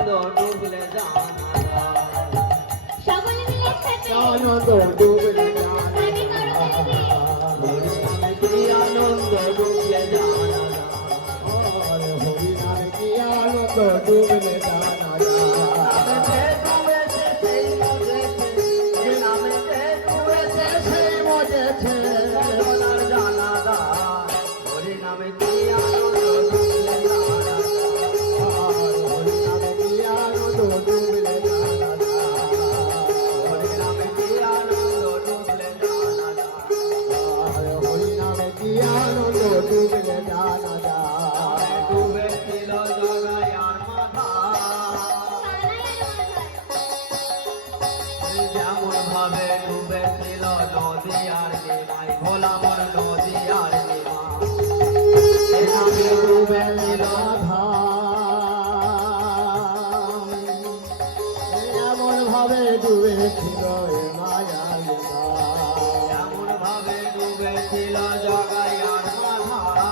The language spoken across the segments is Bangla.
আনন্দ ডুবলে জানা সকলে মিলে একসাথে আনন্দ ডুবলে জানা আমি করো হরি নামে কি আনন্দ ডুবলে জানা হরি নামে কি আনন্দ ডুবলে জানা ডুবেছিল মায়া এমন ভাবে ডুবেছিল জগাইয়ার মাথা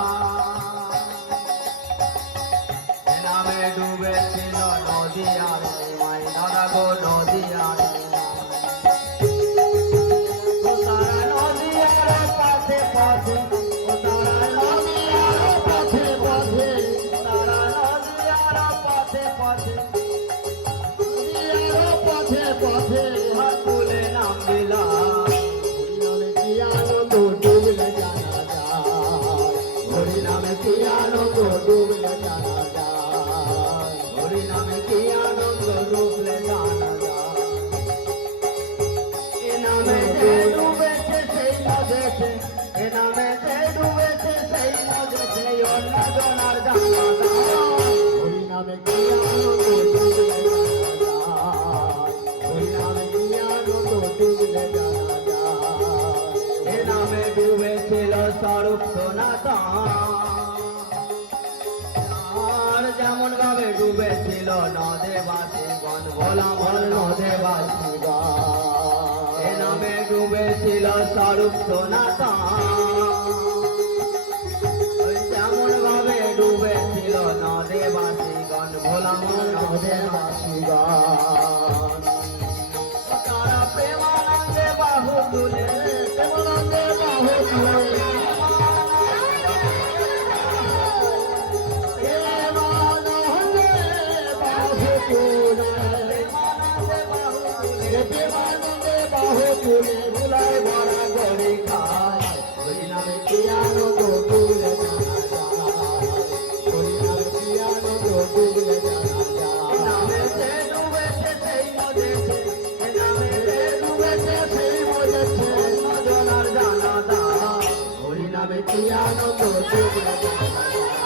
নামে ডুবেছিল নদী আর নিমাই দাদা গো নদী আর তারা নদী আর পাশে পাশে তারা নদী আর পাশে পাশে তারা নদী আর পাশে পাশে পথে তুলে নাম দিলা নামে কি আনন্দ ডুবলে জানা যায় হরি নামে কি আনন্দ ডুবলে জানা যায় হরি নামে কি আনন্দ ডুবলে জানা যায় এ নামে যে ডুবেছে সেই মজেছে এ নামে যে ডুবেছে সেই মজেছে অন্য জনার জানা যায় হরি নামে কি আনন্দ ডুবলে জানা যায় হরি নামে কি আনন্দ ডুবলে জানা যায় এ নামে ডুবেছিল স্বরূপ সনাতন আর যেমন ভাবে ডুবেছিল নদে বাসীগণ ভোলা মন নদে বাসীগণ এ নামে ডুবেছিল স্বরূপ সনাতন যেমন ভাবে ডুবেছিল নদে বাসীগণ ভোলা মন নদে বাসীগণ তারা প্রেমানন্দে বাহু তুলে প্রেমানন্দে বাহু তুলে ভুলায় ভরা করে খায় হরি নামে কি আনন্দ ডুবলে জানা যায় হরি নামে কি আনন্দ ডুবলে জানা যায় নামে যে ডুবেছে সেই মজেছে নামে যে ডুবেছে সেই মজেছে নজনার জানা দা হরি নামে কি আনন্দ ডুবলে জানা যায়